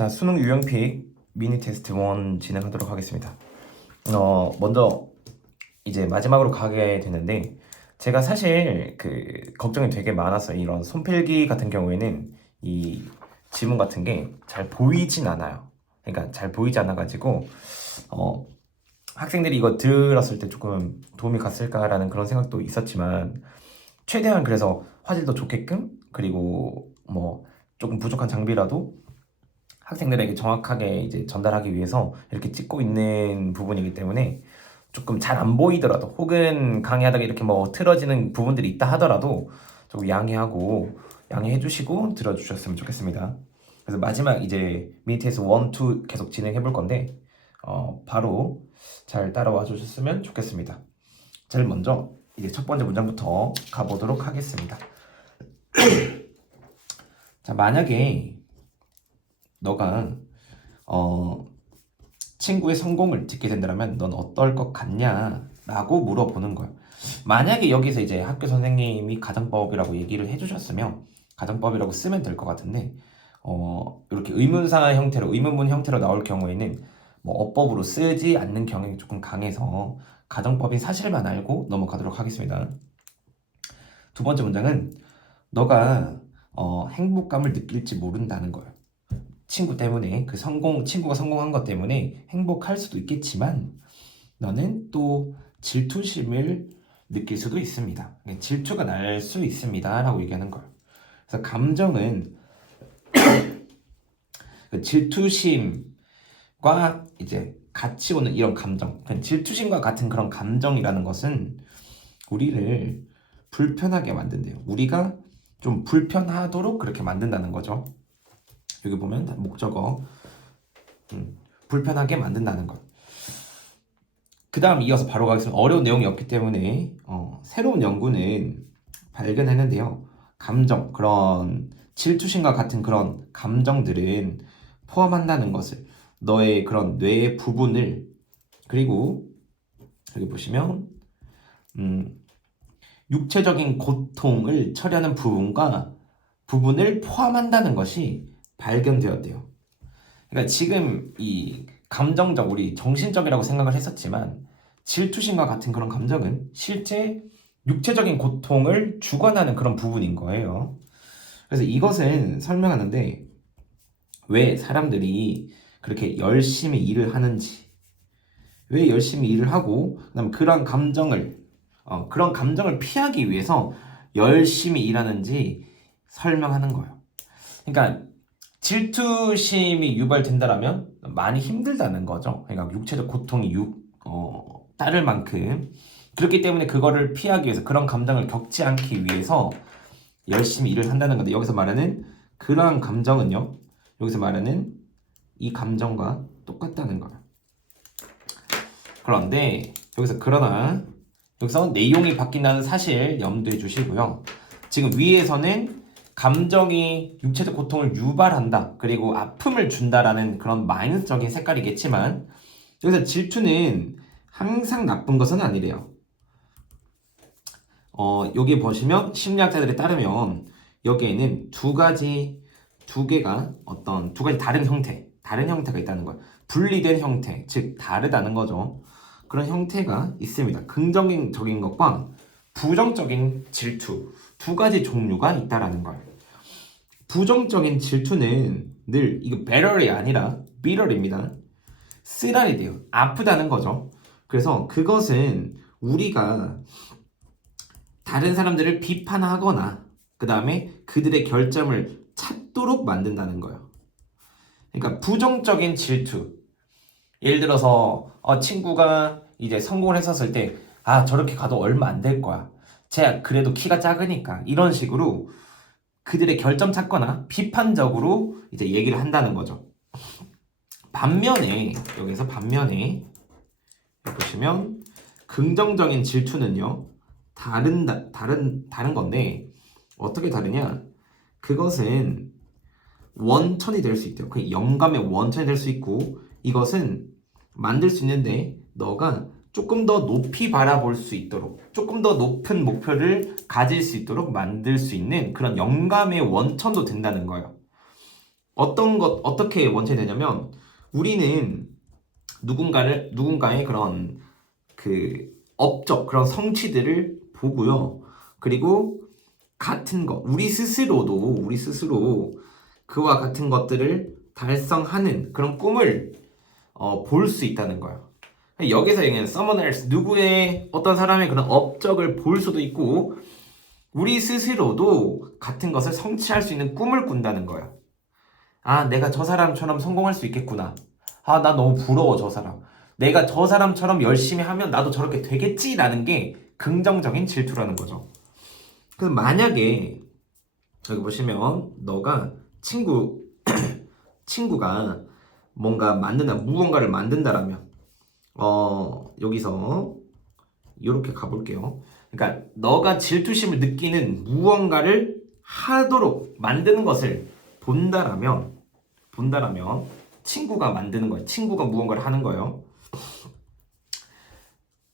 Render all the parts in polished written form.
자, 수능 유형픽 미니 테스트 1 진행하도록 하겠습니다. 먼저 이제 마지막으로 가게 되는데 제가 사실 걱정이 되게 많았어요. 이런 손필기 같은 경우에는 이 지문 같은 게 잘 보이진 않아요. 그러니까 잘 보이지 않아가지고 학생들이 이거 들었을 때 조금 도움이 갔을까라는 그런 생각도 있었지만 최대한 그래서 화질도 좋게끔 그리고 뭐 조금 부족한 장비라도 학생들에게 정확하게 이제 전달하기 위해서 이렇게 찍고 있는 부분이기 때문에 조금 잘 안 보이더라도 혹은 강의하다가 이렇게 뭐 틀어지는 부분들이 있다 하더라도 조금 양해해 주시고 들어주셨으면 좋겠습니다. 그래서 마지막 이제 미니테스트 1, 2 계속 진행해 볼 건데 바로 잘 따라와 주셨으면 좋겠습니다. 제일 먼저 이제 첫 번째 문장부터 가보도록 하겠습니다. 자, 만약에 너가 친구의 성공을 듣게 된다면 넌 어떨 것 같냐? 라고 물어보는 거예요. 만약에 여기서 이제 학교 선생님이 가정법이라고 얘기를 해주셨으면 가정법이라고 쓰면 될 것 같은데 이렇게 의문사 형태로 의문문 형태로 나올 경우에는 뭐 어법으로 쓰지 않는 경향이 조금 강해서 가정법인 사실만 알고 넘어가도록 하겠습니다. 두 번째 문장은 너가 행복감을 느낄지 모른다는 거예요. 친구 때문에 친구가 성공한 것 때문에 행복할 수도 있겠지만 너는 또 질투심을 느낄 수도 있습니다. 질투가 날 수 있습니다 라고 얘기하는 거예요. 그래서 감정은 질투심과 이제 같이 오는 이런 감정, 질투심과 같은 그런 감정이라는 것은 우리를 불편하게 만든대요. 우리가 좀 불편하도록 그렇게 만든다는 거죠. 여기 보면 목적어 불편하게 만든다는 것. 그 다음 이어서 바로 가겠습니다. 어려운 내용이 없기 때문에 새로운 연구는 발견했는데요. 감정, 그런 질투심과 같은 그런 감정들은 포함한다는 것을 너의 그런 뇌의 부분을 그리고 여기 보시면 육체적인 고통을 처리하는 부분을 포함한다는 것이 발견되었대요. 그러니까 지금 이 감정적, 우리 정신적이라고 생각을 했었지만 질투심과 같은 그런 감정은 실제 육체적인 고통을 주관하는 그런 부분인 거예요. 그래서 이것은 설명하는데 왜 사람들이 그렇게 열심히 일을 하는지, 왜 열심히 일을 하고 그다음에 그런 감정을 피하기 위해서 열심히 일하는지 설명하는 거예요. 그러니까 질투심이 유발된다라면 많이 힘들다는 거죠. 그러니까 육체적 고통이 따를 만큼 그렇기 때문에 그거를 피하기 위해서 그런 감정을 겪지 않기 위해서 열심히 일을 한다는 건데 여기서 말하는 그러한 감정은요. 여기서 말하는 이 감정과 똑같다는 거예요. 그런데 여기서 내용이 바뀐다는 사실 염두에 주시고요. 지금 위에서는 감정이 육체적 고통을 유발한다. 그리고 아픔을 준다라는 그런 마이너스적인 색깔이겠지만 여기서 질투는 항상 나쁜 것은 아니래요. 여기 보시면 심리학자들에 따르면 여기에는 두 가지 다른 형태가 있다는 거예요. 분리된 형태, 즉 다르다는 거죠. 그런 형태가 있습니다. 긍정적인 것과 부정적인 질투 두 가지 종류가 있다라는 거예요. 부정적인 질투는 늘 이거 better이 아니라 bitter입니다. 쓰라리 돼요. 아프다는 거죠. 그래서 그것은 우리가 다른 사람들을 비판하거나 그 다음에 그들의 결점을 찾도록 만든다는 거예요. 그러니까 부정적인 질투. 예를 들어서 친구가 이제 성공을 했었을 때 저렇게 가도 얼마 안 될 거야. 쟤 그래도 키가 작으니까 이런 식으로 그들의 결점 찾거나 비판적으로 이제 얘기를 한다는 거죠. 여기서 반면에 보시면 긍정적인 질투는요. 다른 건데 어떻게 다르냐? 그것은 원천이 될 수 있대요. 그 영감의 원천이 될 수 있고 이것은 만들 수 있는데 너가 조금 더 높이 바라볼 수 있도록 조금 더 높은 목표를 가질 수 있도록 만들 수 있는 그런 영감의 원천도 된다는 거예요. 어떻게 원천이 되냐면 우리는 누군가의 그런 그 업적, 그런 성취들을 보고요. 그리고 같은 것, 우리 스스로 그와 같은 것들을 달성하는 그런 꿈을 볼 수 있다는 거예요. 여기서 얘기하는 someone else, 누구의 어떤 사람의 그런 업적을 볼 수도 있고 우리 스스로도 같은 것을 성취할 수 있는 꿈을 꾼다는 거예요. 아, 내가 저 사람처럼 성공할 수 있겠구나. 아, 나 너무 부러워, 저 사람. 내가 저 사람처럼 열심히 하면 나도 저렇게 되겠지라는 게 긍정적인 질투라는 거죠. 그래서 만약에 여기 보시면 너가 친구가 무언가를 만든다라면 여기서 이렇게 가볼게요. 그러니까 너가 질투심을 느끼는 무언가를 하도록 만드는 것을 본다라면 친구가 만드는 거예요. 친구가 무언가를 하는 거예요.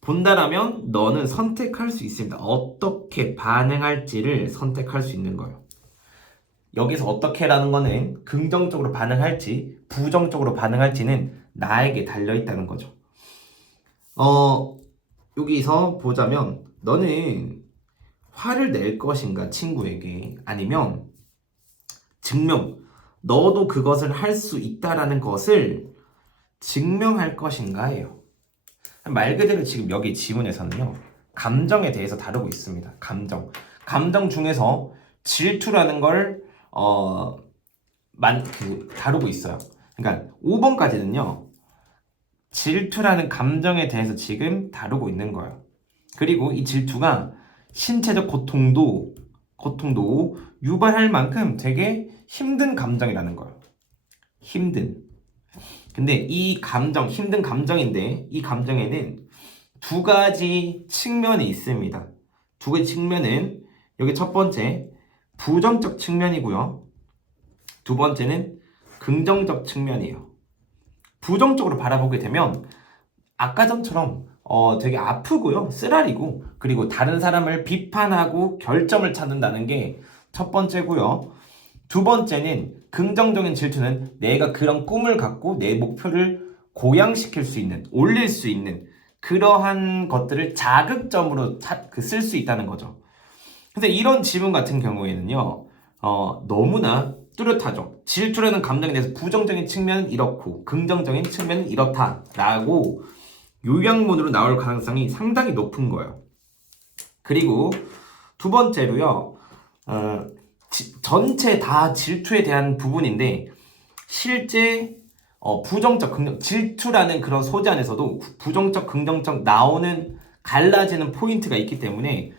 본다라면 너는 선택할 수 있습니다. 어떻게 반응할지를 선택할 수 있는 거예요. 여기서 어떻게라는 거는 긍정적으로 반응할지 부정적으로 반응할지는 나에게 달려있다는 거죠. 여기서 보자면 너는 화를 낼 것인가 친구에게, 아니면 너도 그것을 할 수 있다라는 것을 증명할 것인가예요. 말 그대로 지금 여기 지문에서는요, 감정에 대해서 다루고 있습니다. 감정 중에서 질투라는 걸 다루고 있어요. 그러니까 5번까지는요, 질투라는 감정에 대해서 지금 다루고 있는 거예요. 그리고 이 질투가 신체적 고통도 유발할 만큼 되게 힘든 감정이라는 거예요. 근데 이 감정, 힘든 감정인데 이 감정에는 두 가지 측면이 있습니다. 두 가지 측면은 여기 첫 번째 부정적 측면이고요. 두 번째는 긍정적 측면이에요. 부정적으로 바라보게 되면 아까 전처럼 되게 아프고요, 쓰라리고, 그리고 다른 사람을 비판하고 결점을 찾는다는 게 첫 번째고요. 두 번째는 긍정적인 질투는 내가 그런 꿈을 갖고 내 목표를 고양시킬 수 있는, 올릴 수 있는 그러한 것들을 자극점으로 쓸 수 있다는 거죠. 근데 이런 지문 같은 경우에는요, 너무나 뚜렷하죠. 질투라는 감정에 대해서 부정적인 측면은 이렇고 긍정적인 측면은 이렇다라고 요약문으로 나올 가능성이 상당히 높은 거예요. 그리고 두 번째로요, 전체 다 질투에 대한 부분인데 실제 질투라는 그런 소재 안에서도 부정적, 긍정적 나오는 갈라지는 포인트가 있기 때문에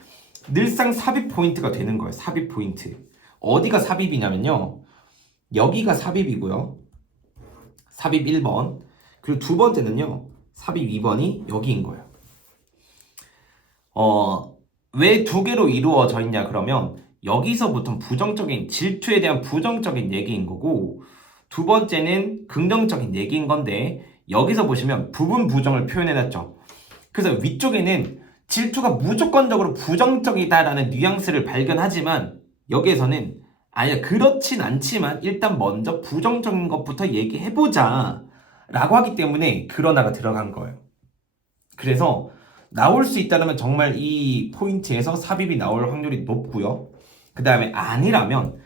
늘상 삽입 포인트가 되는 거예요. 삽입 포인트. 어디가 삽입이냐면요, 여기가 삽입이고요. 삽입 1번. 그리고 두 번째는요, 삽입 2번이 여기인 거예요. 왜 두 개로 이루어져 있냐 그러면 여기서부터 질투에 대한 부정적인 얘기인 거고, 두 번째는 긍정적인 얘기인 건데 여기서 보시면 부분 부정을 표현해놨죠. 그래서 위쪽에는 질투가 무조건적으로 부정적이다라는 뉘앙스를 발견하지만 여기에서는 아니야, 그렇진 않지만 일단 먼저 부정적인 것부터 얘기해보자 라고 하기 때문에 그러나가 들어간 거예요. 그래서 나올 수 있다면 정말 이 포인트에서 삽입이 나올 확률이 높고요. 그 다음에 아니라면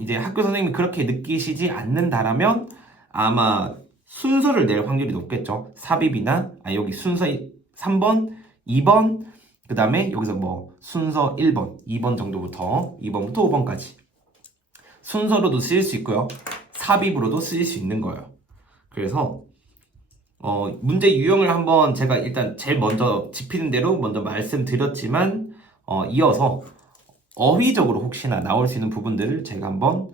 이제 학교 선생님이 그렇게 느끼시지 않는다라면 아마 순서를 낼 확률이 높겠죠. 삽입이나 여기 순서 3번, 2번, 그 다음에 여기서 뭐 순서 1번, 2번 정도부터 2번부터 5번까지 순서로도 쓰일 수 있고요. 삽입으로도 쓰일 수 있는 거예요. 그래서 문제 유형을 한번 제가 일단 제일 먼저 짚히는 대로 먼저 말씀드렸지만 이어서 어휘적으로 혹시나 나올 수 있는 부분들을 제가 한번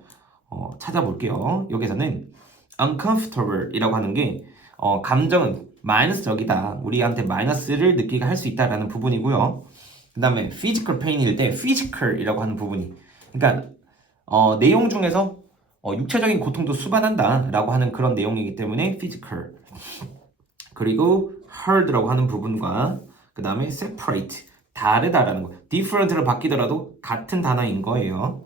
찾아볼게요. 여기서는 uncomfortable 이라고 하는 게 감정은 마이너스적이다, 우리한테 마이너스를 느끼게 할 수 있다라는 부분이고요. 그 다음에 physical pain일 때 physical 이라고 하는 부분이, 그러니까 내용 중에서 육체적인 고통도 수반한다 라고 하는 그런 내용이기 때문에 physical. 그리고 hard라고 하는 부분과 그 다음에 separate, 다르다라는 거, different로 바뀌더라도 같은 단어인 거예요.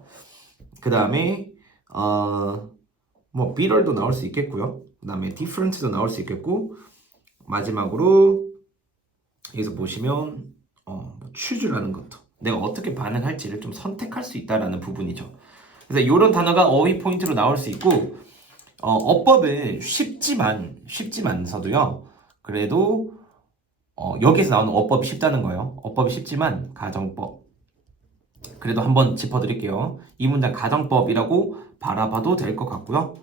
그 다음에 뭐 bitter도 나올 수 있겠고요. 그 다음에 different도 나올 수 있겠고, 마지막으로 여기서 보시면 choose라는 것도 내가 어떻게 반응할지를 좀 선택할 수 있다라는 부분이죠. 그래서 이런 단어가 어휘 포인트로 나올 수 있고, 어법은 쉽지만서도요. 그래도 여기서 나오는 어법이 쉽다는 거예요. 어법이 쉽지만 가정법. 그래도 한번 짚어드릴게요. 이 문장 가정법이라고 바라봐도 될 것 같고요.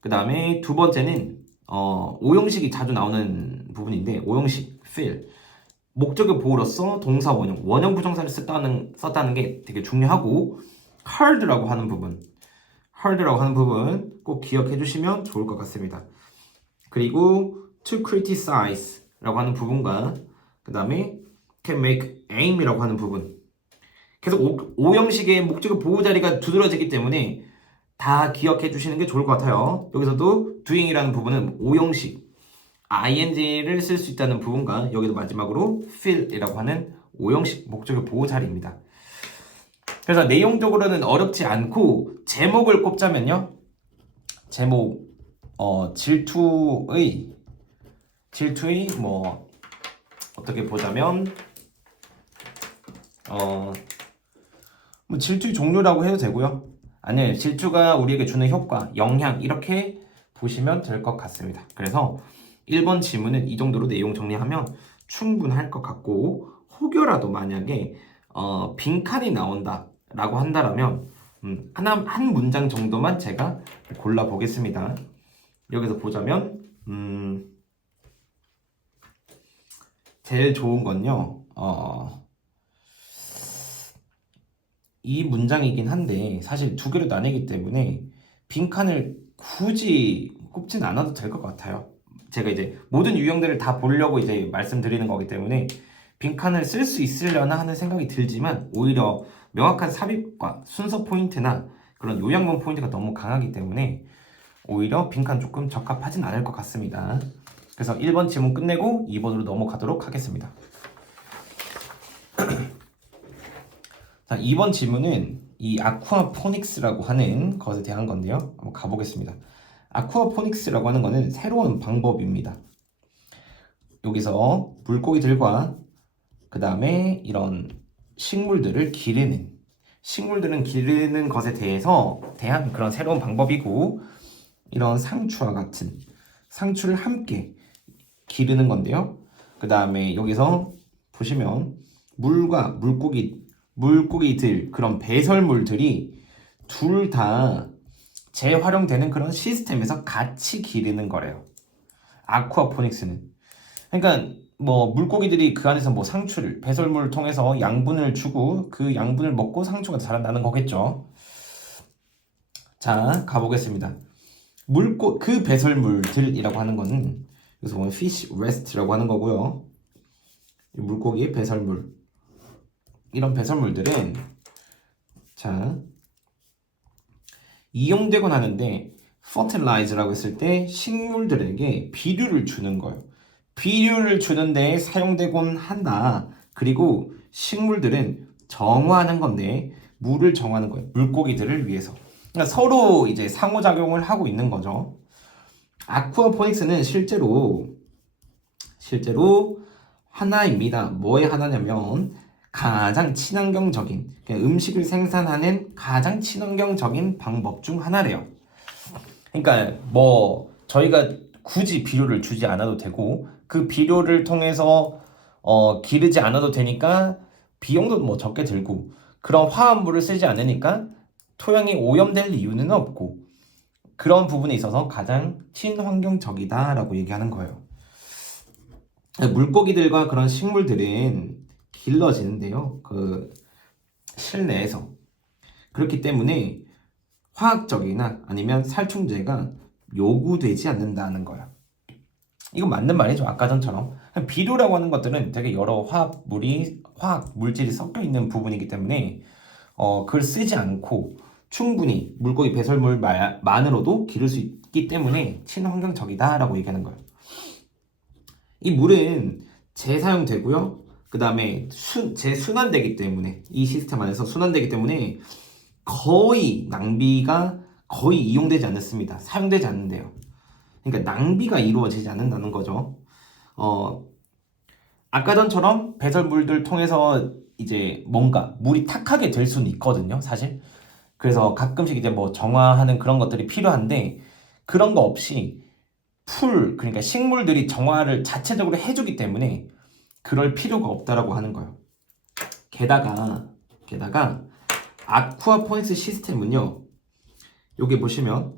그 다음에 두 번째는 오형식이 자주 나오는 부분인데, 오형식 feel. 목적을 보호로서 동사 원형 부정사를 썼다는 게 되게 중요하고, hard라고 하는 부분 꼭 기억해 주시면 좋을 것 같습니다. 그리고 to criticize 라고 하는 부분과 그 다음에 can make aim이라고 하는 부분, 계속 오형식의 목적의 보호 자리가 두드러지기 때문에 다 기억해 주시는 게 좋을 것 같아요. 여기서도 doing이라는 부분은 오형식 ing를 쓸 수 있다는 부분과 여기도 마지막으로 feel이라고 하는 오형식 목적의 보호 자리입니다. 그래서 내용적으로는 어렵지 않고 제목을 꼽자면요. 제목 질투의 뭐 어떻게 보자면 뭐 질투의 종류라고 해도 되고요. 아니요, 질투가 우리에게 주는 효과, 영향 이렇게 보시면 될 것 같습니다. 그래서 1번 질문은 이 정도로 내용 정리하면 충분할 것 같고, 혹여라도 만약에 빈칸이 나온다라고 한다면 한 문장 정도만 제가 골라 보겠습니다. 여기서 보자면 제일 좋은 건요. 이 문장이긴 한데 사실 두 개로 나뉘기 때문에 빈칸을 굳이 꼽진 않아도 될 것 같아요. 제가 이제 모든 유형들을 다 보려고 이제 말씀드리는 거기 때문에 빈칸을 쓸 수 있으려나 하는 생각이 들지만, 오히려 명확한 삽입과 순서 포인트나 그런 요약문 포인트가 너무 강하기 때문에 오히려 빈칸 조금 적합하진 않을 것 같습니다. 그래서 1번 질문 끝내고 2번으로 넘어가도록 하겠습니다. 자, 2번 질문은 이 아쿠아포닉스라고 하는 것에 대한 건데요. 한번 가보겠습니다. 아쿠아포닉스라고 하는 것은 새로운 방법입니다. 여기서 물고기들과 그 다음에 이런 식물들을 기르는 것에 대한 그런 새로운 방법이고, 이런 상추와 같은 상추를 함께 기르는 건데요. 그 다음에 여기서 보시면 물과 물고기들, 그런 배설물들이 둘 다 재활용되는 그런 시스템에서 같이 기르는 거래요. 아쿠아포닉스는. 그러니까 뭐 물고기들이 그 안에서 뭐 상추를 배설물을 통해서 양분을 주고 그 양분을 먹고 상추가 자란다는 거겠죠. 자, 가보겠습니다. 그 배설물들이라고 하는 거는 여기서 보면 fish wast라고 하는 거고요. 물고기의 배설물, 이런 배설물들은 자 이용되곤 하는데, fertilize라고 했을 때 식물들에게 비료를 주는 거예요. 비료를 주는 데에 사용되곤 한다. 그리고 식물들은 정화하는 건데 물을 정화하는 거예요. 물고기들을 위해서. 그러니까 서로 이제 상호작용을 하고 있는 거죠. 아쿠아포닉스는 실제로 하나입니다. 뭐의 하나냐면 가장 친환경적인, 음식을 생산하는 가장 친환경적인 방법 중 하나래요. 그러니까 뭐 저희가 굳이 비료를 주지 않아도 되고, 그 비료를 통해서 기르지 않아도 되니까 비용도 뭐 적게 들고, 그런 화합물을 쓰지 않으니까 토양이 오염될 이유는 없고, 그런 부분에 있어서 가장 친환경적이다라고 얘기하는 거예요. 물고기들과 그런 식물들은 길러지는데요. 그 실내에서. 그렇기 때문에 화학적이나 아니면 살충제가 요구되지 않는다는 거예요. 이건 맞는 말이죠. 아까 전처럼 비료라고 하는 것들은 되게 여러 화학 물질이 섞여 있는 부분이기 때문에 그걸 쓰지 않고 충분히 물고기 배설물만으로도 기를 수 있기 때문에 친환경적이다라고 얘기하는 거예요. 이 물은 재사용되고요. 그 다음에 재순환되기 때문에, 이 시스템 안에서 순환되기 때문에 거의 낭비가 거의 이용되지 않습니다. 사용되지 않는데요. 그러니까 낭비가 이루어지지 않는다는 거죠. 아까 전처럼 배설물들 통해서 이제 뭔가 물이 탁하게 될 수는 있거든요, 사실. 그래서 가끔씩 이제 뭐 정화하는 그런 것들이 필요한데 그런 거 없이 그러니까 식물들이 정화를 자체적으로 해주기 때문에 그럴 필요가 없다라고 하는 거예요. 게다가 아쿠아포닉스 시스템은요, 여기 보시면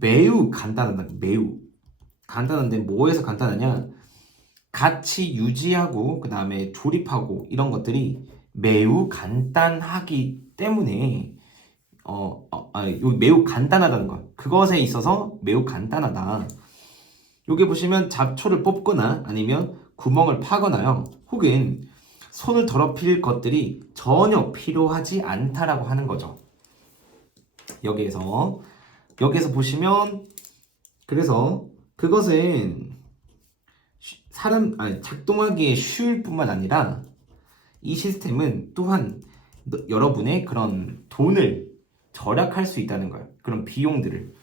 매우 간단하다. 매우 간단한데 뭐에서 간단하냐? 같이 유지하고 그 다음에 조립하고 이런 것들이 매우 간단하기 때문에 여기 매우 간단하다는 거. 그것에 있어서 매우 간단하다. 여기 보시면 잡초를 뽑거나 아니면 구멍을 파거나요. 혹은 손을 더럽힐 것들이 전혀 필요하지 않다라고 하는 거죠. 여기에서 보시면 그래서 그것은 작동하기에 쉬울 뿐만 아니라 이 시스템은 또한 여러분의 그런 돈을 절약할 수 있다는 거예요. 그런 비용들을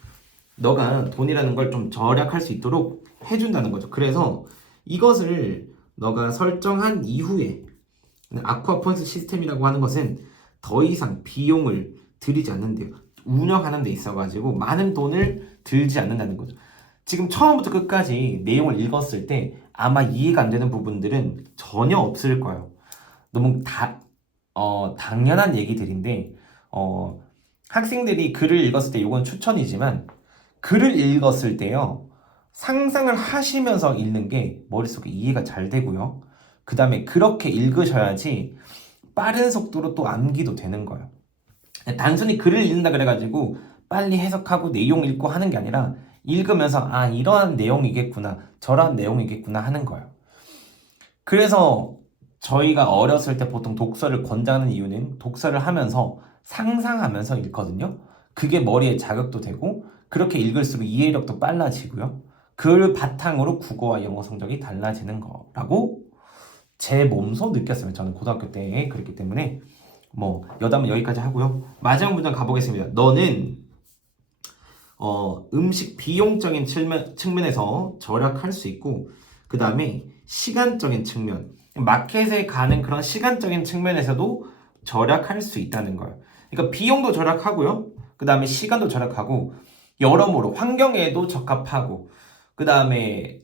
너가 돈이라는 걸 좀 절약할 수 있도록 해준다는 거죠. 그래서 이것을 너가 설정한 이후에 아쿠아포닉스 시스템이라고 하는 것은 더 이상 비용을 들이지 않는데요. 운영하는 데 있어가지고 많은 돈을 들지 않는다는 거죠. 지금 처음부터 끝까지 내용을 읽었을 때 아마 이해가 안 되는 부분들은 전혀 없을 거예요. 너무 당연한 얘기들인데 학생들이 글을 읽었을 때 이건 추천이지만 글을 읽었을 때요, 상상을 하시면서 읽는 게 머릿속에 이해가 잘 되고요. 그 다음에 그렇게 읽으셔야지 빠른 속도로 또 암기도 되는 거예요. 단순히 글을 읽는다 그래가지고 빨리 해석하고 내용 읽고 하는 게 아니라 읽으면서 이러한 내용이겠구나, 저러한 내용이겠구나 하는 거예요. 그래서 저희가 어렸을 때 보통 독서를 권장하는 이유는 독서를 하면서 상상하면서 읽거든요. 그게 머리에 자극도 되고 그렇게 읽을수록 이해력도 빨라지고요. 그 바탕으로 국어와 영어 성적이 달라지는 거라고 제 몸소 느꼈어요. 저는 고등학교 때 그랬기 때문에 여담은 여기까지 하고요. 마지막 문장 가보겠습니다. 너는 음식 비용적인 측면에서 절약할 수 있고 그 다음에 시간적인 측면, 마켓에 가는 그런 시간적인 측면에서도 절약할 수 있다는 거예요. 그러니까 비용도 절약하고요. 그 다음에 시간도 절약하고 여러모로 환경에도 적합하고 그 다음에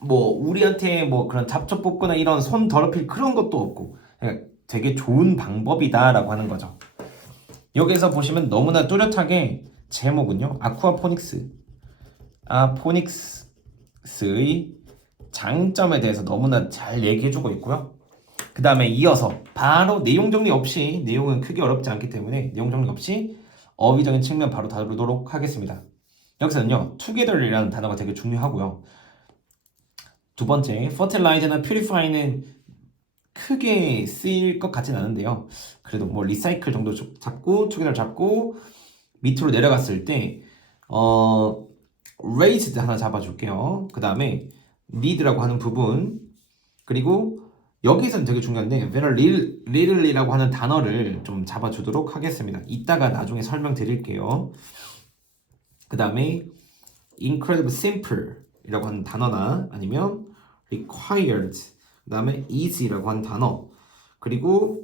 우리한테 그런 잡초 뽑거나 이런 손 더럽힐 그런 것도 없고 그러니까 되게 좋은 방법이다라고 하는 거죠. 여기서 보시면 너무나 뚜렷하게 제목은요, 아쿠아포닉스의 장점에 대해서 너무나 잘 얘기해주고 있고요. 그 다음에 이어서 바로 내용 정리 없이, 내용은 크게 어렵지 않기 때문에 내용 정리 없이 어휘적인 측면 바로 다루도록 하겠습니다. 여기서는요, together이라는 단어가 되게 중요하고요. 두 번째, fertilize나 purify는 크게 쓰일 것 같진 않은데요. 그래도 리사이클 정도 잡고 together 잡고 밑으로 내려갔을 때 raised 하나 잡아줄게요. 그 다음에 need라고 하는 부분, 그리고 여기서는 되게 중요한데 very little이라고 하는 단어를 좀 잡아주도록 하겠습니다. 이따가 나중에 설명드릴게요. 그 다음에 incredibly simple 이라고 하는 단어나 아니면 required, 그 다음에 easy라고 하는 단어, 그리고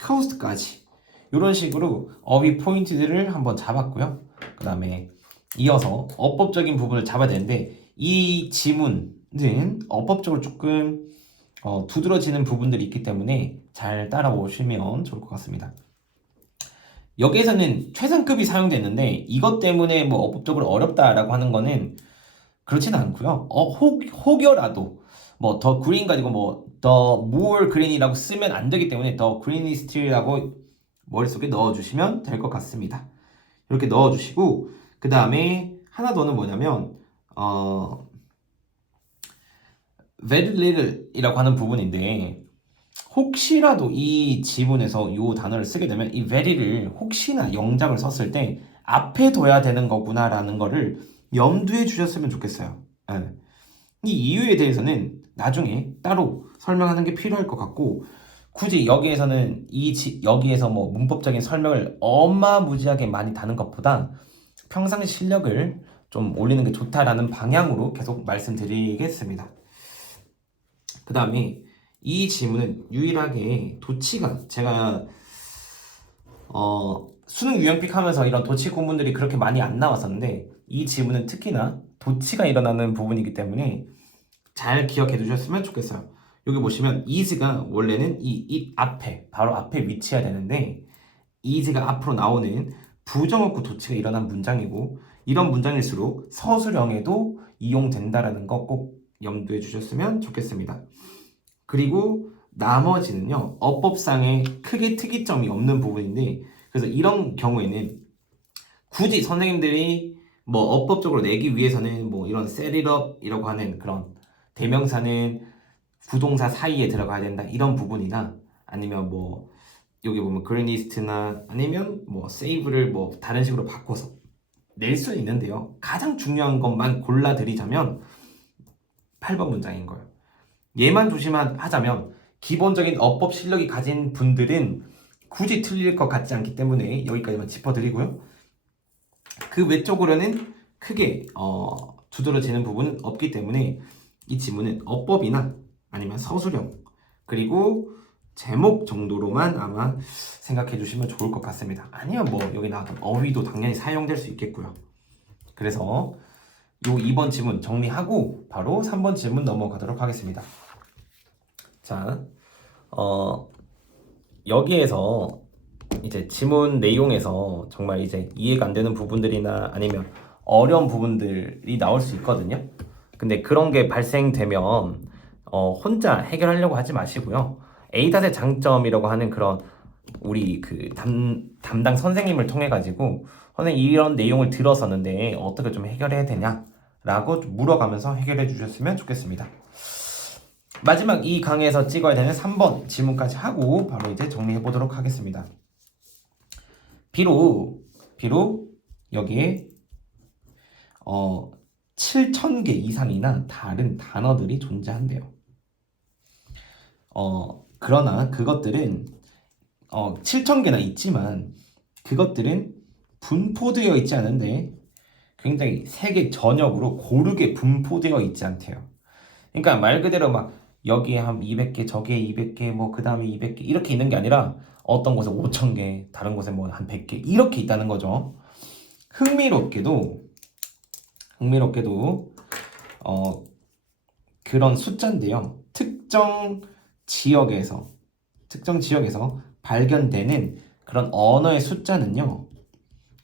cost까지 이런 식으로 어휘 포인트들을 한번 잡았고요. 그 다음에 이어서 어법적인 부분을 잡아야 되는데 이 지문은 어법적으로 조금 두드러지는 부분들이 있기 때문에 잘 따라오시면 좋을 것 같습니다. 여기에서는 최상급이 사용됐는데 이것 때문에 어법적으로 어렵다라고 하는 거는 그렇지는 않고요. 혹여라도 더 그린 가지고 더 more green이라고 쓰면 안 되기 때문에 더 greenist라고 머릿속에 넣어주시면 될 것 같습니다. 이렇게 넣어주시고 그 다음에 하나 더는 뭐냐면 very little이라고 하는 부분인데 혹시라도 이 지문에서 이 단어를 쓰게 되면 이 very를 혹시나 영작을 썼을 때 앞에 둬야 되는 거구나 라는 거를 염두에 주셨으면 좋겠어요. 네. 이 이유에 대해서는 나중에 따로 설명하는 게 필요할 것 같고 굳이 여기에서는 여기에서 뭐 문법적인 설명을 어마무지하게 많이 다는 것보다 평상시 실력을 좀 올리는 게 좋다라는 방향으로 계속 말씀드리겠습니다. 그 다음에 이 지문은 유일하게 도치가 제가 수능 유형픽 하면서 이런 도치 구문들이 그렇게 많이 안 나왔었는데 이 지문은 특히나 도치가 일어나는 부분이기 때문에 잘 기억해 두셨으면 좋겠어요. 여기 보시면 is가 원래는 이 it 앞에 바로 앞에 위치해야 되는데 is가 앞으로 나오는 부정어구 도치가 일어난 문장이고 이런 문장일수록 서술형에도 이용된다라는 거 꼭 염두해 주셨으면 좋겠습니다. 그리고 나머지는요 어법상에 크게 특이점이 없는 부분인데 그래서 이런 경우에는 굳이 선생님들이 뭐 어법적으로 내기 위해서는 뭐 이런 set it up이라고 하는 그런 대명사는 부동사 사이에 들어가야 된다 이런 부분이나 아니면 뭐 여기 보면 greenist나 아니면 뭐 save를 뭐 다른 식으로 바꿔서 낼 수는 있는데요. 가장 중요한 것만 골라드리자면 8번 문장인 거예요. 얘만 조심하자면 기본적인 어법 실력이 가진 분들은 굳이 틀릴 것 같지 않기 때문에 여기까지만 짚어드리고요. 그 외적으로는 크게 두드러지는 부분은 없기 때문에 이 지문은 어법이나 아니면 서술형 그리고 제목 정도로만 아마 생각해 주시면 좋을 것 같습니다. 아니면 뭐 여기 나왔던 어휘도 당연히 사용될 수 있겠고요. 그래서 요 2번 지문 정리하고 바로 3번 지문 넘어가도록 하겠습니다. 자, 여기에서 이제 지문 내용에서 정말 이제 이해가 안 되는 부분들이나 아니면 어려운 부분들이 나올 수 있거든요. 근데 그런 게 발생되면 혼자 해결하려고 하지 마시고요. A닷의 장점이라고 하는 그런 우리 그 담당 선생님을 통해 가지고 선생님 이런 내용을 들었었는데 어떻게 좀 해결해야 되냐라고 물어가면서 해결해 주셨으면 좋겠습니다. 마지막 이 강의에서 찍어야 되는 3번 질문까지 하고 바로 이제 정리해 보도록 하겠습니다. 비록 여기에 7,000개 이상이나 다른 단어들이 존재한대요. 그러나 그것들은 7,000개나 있지만 그것들은 분포되어 있지 않은데 굉장히 세계 전역으로 고르게 분포되어 있지 않대요. 그러니까 말 그대로 막 여기에 한 200개, 저기에 200개, 뭐 그 다음에 200개 이렇게 있는 게 아니라 어떤 곳에 5,000개, 다른 곳에 뭐 한 100개 이렇게 있다는 거죠. 흥미롭게도 그런 숫자인데요. 특정 지역에서 발견되는 그런 언어의 숫자는요.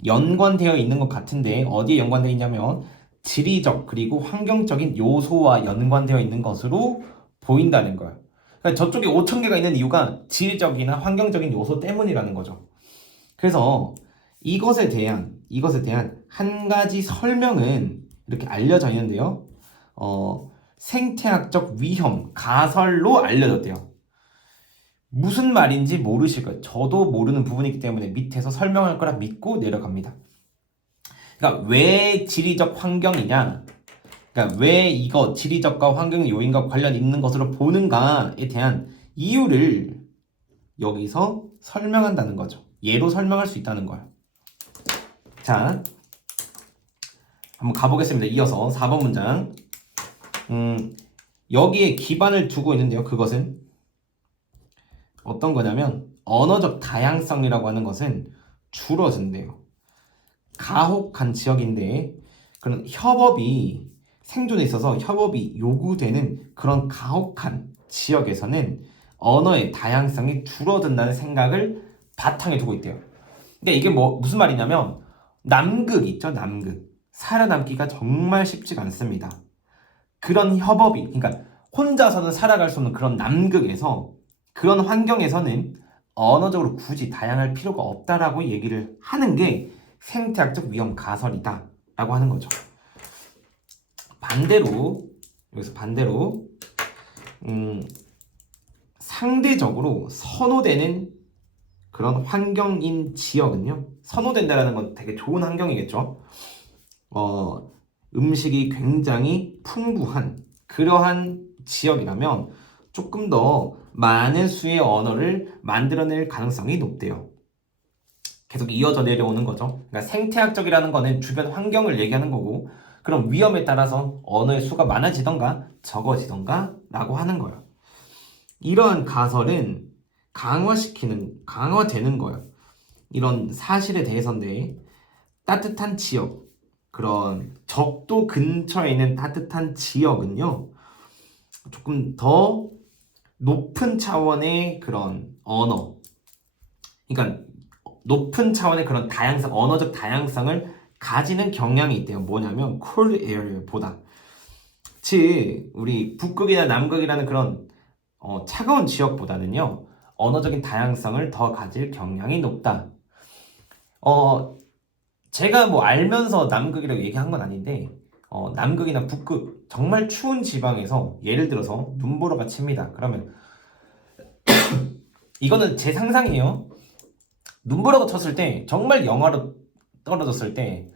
연관되어 있는 것 같은데 어디에 연관되어 있냐면 지리적 그리고 환경적인 요소와 연관되어 있는 것으로 보인다는 거예요. 그러니까 저쪽에 5,000개가 있는 이유가 지리적이나 환경적인 요소 때문이라는 거죠. 그래서 이것에 대한 한 가지 설명은 이렇게 알려져 있는데요. 생태학적 위험 가설로 알려졌대요. 무슨 말인지 모르실 거예요. 저도 모르는 부분이기 때문에 밑에서 설명할 거라 믿고 내려갑니다. 그러니까 왜 지리적 환경이냐? 그러니까 왜 이거 지리적과 환경 요인과 관련 있는 것으로 보는가에 대한 이유를 여기서 설명한다는 거죠. 예로 설명할 수 있다는 거예요. 자, 한번 가보겠습니다. 이어서 4번 문장. 여기에 기반을 두고 있는데요. 그것은 어떤 거냐면 언어적 다양성이라고 하는 것은 줄어든대요. 가혹한 지역인데 그런 협업이 생존에 있어서 협업이 요구되는 그런 가혹한 지역에서는 언어의 다양성이 줄어든다는 생각을 바탕에 두고 있대요. 근데 이게 무슨 말이냐면 남극 있죠? 남극. 살아남기가 정말 쉽지가 않습니다. 그런 협업이 그러니까 혼자서는 살아갈 수 없는 그런 남극에서 그런 환경에서는 언어적으로 굳이 다양할 필요가 없다라고 얘기를 하는 게 생태학적 위험 가설이다 라고 하는 거죠. 여기서 반대로 상대적으로 선호되는 그런 환경인 지역은요. 선호된다라는 건 되게 좋은 환경이겠죠. 음식이 굉장히 풍부한 그러한 지역이라면 조금 더 많은 수의 언어를 만들어낼 가능성이 높대요. 계속 이어져 내려오는 거죠. 그러니까 생태학적이라는 거는 주변 환경을 얘기하는 거고, 그럼 위험에 따라서 언어의 수가 많아지던가 적어지던가 라고 하는 거예요. 이러한 가설은 강화되는 거예요. 이런 사실에 대해서인데, 따뜻한 지역, 그런 적도 근처에 있는 따뜻한 지역은요, 조금 더 높은 차원의 그런 언어, 그러니까 높은 차원의 그런 다양성, 언어적 다양성을 가지는 경향이 있대요. 뭐냐면 cold air보다. 즉 우리 북극이나 남극이라는 그런 차가운 지역보다는요, 언어적인 다양성을 더 가질 경향이 높다. 제가 뭐 알면서 남극이라고 얘기한 건 아닌데, 남극이나 북극 정말 추운 지방에서 예를 들어서 눈보라가 칩니다. 그러면 이거는 제 상상이에요. 눈보라가 쳤을 때 정말 영하로 떨어졌을 때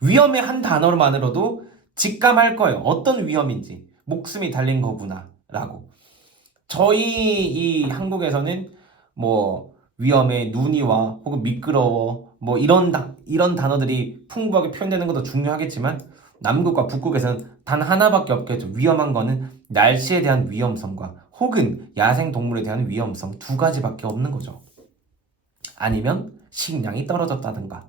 위험의 한 단어만으로도 직감할 거예요. 어떤 위험인지. 목숨이 달린 거구나 라고. 저희 이 한국에서는 뭐 위험에 눈이 와 혹은 미끄러워 뭐 이런 단어들이 풍부하게 표현되는 것도 중요하겠지만, 남극과 북극에서는 단 하나밖에 없겠죠. 위험한 거는 날씨에 대한 위험성과 혹은 야생 동물에 대한 위험성 두 가지밖에 없는 거죠. 아니면 식량이 떨어졌다든가.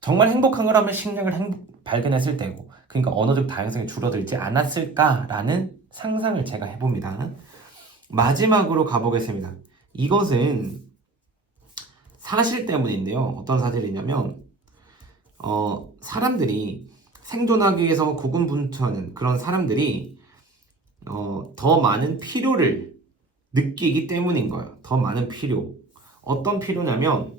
정말 행복한 거라면 식량을 발견했을 때고, 그러니까 언어적 다양성이 줄어들지 않았을까라는 상상을 제가 해봅니다. 마지막으로 가보겠습니다. 이것은 사실 때문인데요. 어떤 사실이냐면 사람들이 생존하기 위해서 고군분투하는 그런 사람들이 더 많은 필요를 느끼기 때문인 거예요. 더 많은 필요. 어떤 필요냐면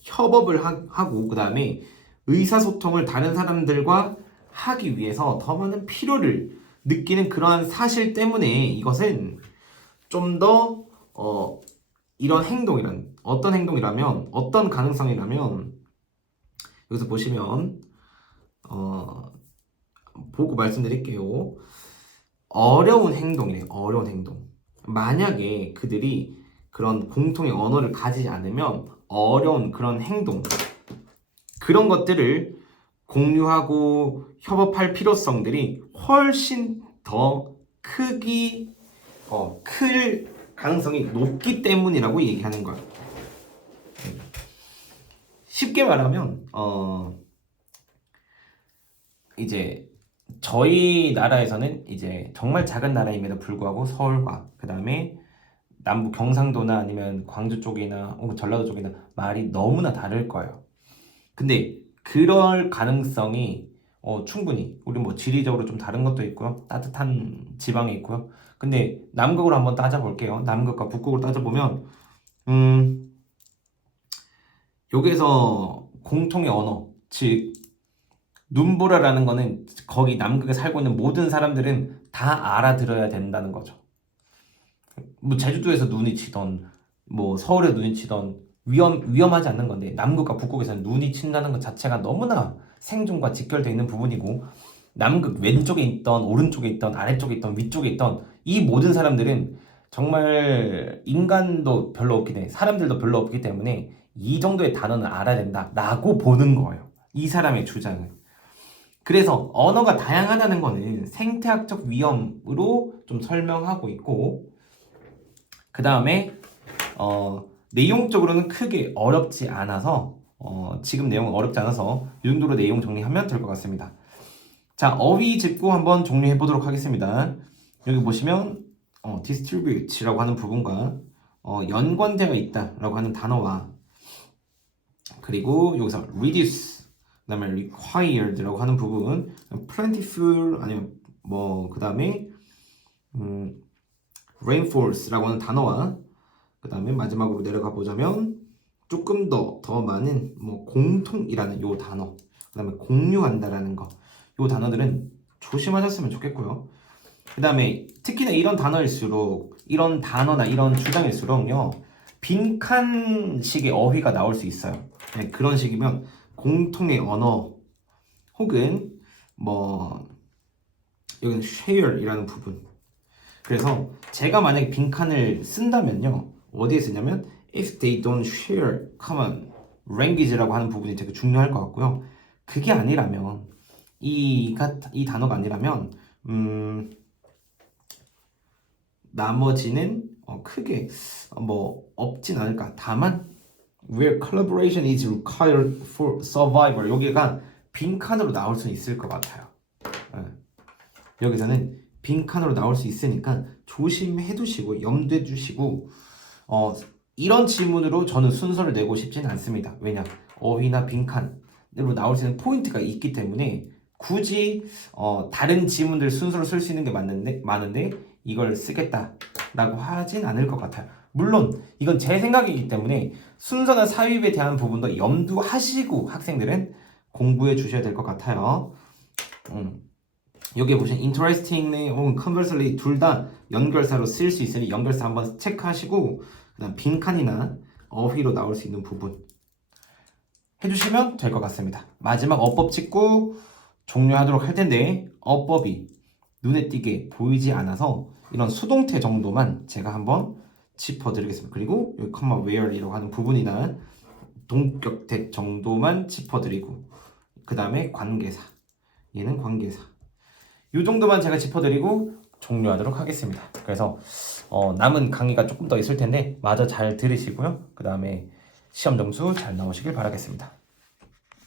협업을 하고 그 다음에 의사소통을 다른 사람들과 하기 위해서 더 많은 필요를 느끼는 그러한 사실 때문에 이것은 좀 더 이런 어떤 행동이라면 어떤 가능성이라면, 여기서 보시면 보고 말씀드릴게요. 어려운 행동이래요. 어려운 행동. 만약에 그들이 그런 공통의 언어를 가지지 않으면 어려운 그런 행동, 그런 것들을 공유하고 협업할 필요성들이 훨씬 더 클 가능성이 높기 때문이라고 얘기하는 거예요. 쉽게 말하면 이제 저희 나라에서는 이제 정말 작은 나라임에도 불구하고 서울과 그 다음에 남부 경상도나 아니면 광주 쪽이나 혹은 전라도 쪽이나 말이 너무나 다를 거예요. 근데 그럴 가능성이 충분히, 우리 뭐 지리적으로 좀 다른 것도 있고요. 따뜻한 지방에 있고요. 근데 남극으로 한번 따져볼게요. 남극과 북극으로 따져보면 여기서 공통의 언어, 즉 눈보라라는 거는 거기 남극에 살고 있는 모든 사람들은 다 알아들어야 된다는 거죠. 뭐 제주도에서 눈이 치던 뭐 서울에 눈이 치던 위험하지 않는 건데, 남극과 북극에서는 눈이 친다는 것 자체가 너무나 생존과 직결되어 있는 부분이고, 남극 왼쪽에 있던 오른쪽에 있던 아래쪽에 있던 위쪽에 있던 이 모든 사람들은 정말 인간도 별로 없기 때문에, 사람들도 별로 없기 때문에 이 정도의 단어는 알아야 된다라고 보는 거예요. 이 사람의 주장은. 그래서 언어가 다양하다는 거는 생태학적 위험으로 좀 설명하고 있고, 그 다음에 내용적으로는 크게 어렵지 않아서 지금 내용은 어렵지 않아서 이 정도로 내용 정리하면 될 것 같습니다. 자, 어휘 짚고 한번 정리해 보도록 하겠습니다. 여기 보시면 distribute라고 하는 부분과 연관되어 있다라고 하는 단어와, 그리고 여기서 reduce, 그 다음에 required라고 하는 부분, plentiful 아니면 뭐 그 다음에 reinforce라고 하는 단어와, 그 다음에 마지막으로 내려가 보자면 조금 더 많은 뭐 공통이라는 요 단어, 그 다음에 공유한다라는 거, 요 단어들은 조심하셨으면 좋겠고요. 그 다음에 특히나 이런 단어일수록, 이런 단어나 이런 주장일수록요, 빈칸식의 어휘가 나올 수 있어요. 네, 그런 식이면 공통의 언어 혹은 뭐 여기는 share이라는 부분, 그래서 제가 만약에 빈칸을 쓴다면요. 어디에 쓰냐면 if they don't share common language라고 하는 부분이 되게 중요할 것 같고요. 그게 아니라면 이 단어가 아니라면 나머지는 크게 뭐 없진 않을까. 다만 where collaboration is required for survival 여기가 빈칸으로 나올 수 있을 것 같아요. 여기서는 빈칸으로 나올 수 있으니까 조심해 두시고 염두에 두시고 이런 질문으로 저는 순서를 내고 싶지는 않습니다. 왜냐? 어휘나 빈칸으로 나올 수 있는 포인트가 있기 때문에 굳이 다른 지문들 순서로 쓸 수 있는 게 많은데 이걸 쓰겠다라고 하진 않을 것 같아요. 물론 이건 제 생각이기 때문에 순서나 사유에 대한 부분도 염두하시고 학생들은 공부해 주셔야 될 것 같아요. 여기에 보시면 interestingly 혹은 conversely 둘 다 연결사로 쓸 수 있으니 연결사 한번 체크하시고 그다음 빈칸이나 어휘로 나올 수 있는 부분 해주시면 될 것 같습니다. 마지막 어법 짚고 종료하도록 할 텐데 어법이 눈에 띄게 보이지 않아서 이런 수동태 정도만 제가 한번 짚어드리겠습니다. 그리고 여기 comma where이라고 하는 부분이나 동격택 정도만 짚어드리고 그 다음에 관계사 얘는 관계사 이 정도만 제가 짚어드리고 종료하도록 하겠습니다. 그래서 남은 강의가 조금 더 있을 텐데 마저 잘 들으시고요. 그 다음에 시험 점수 잘 나오시길 바라겠습니다.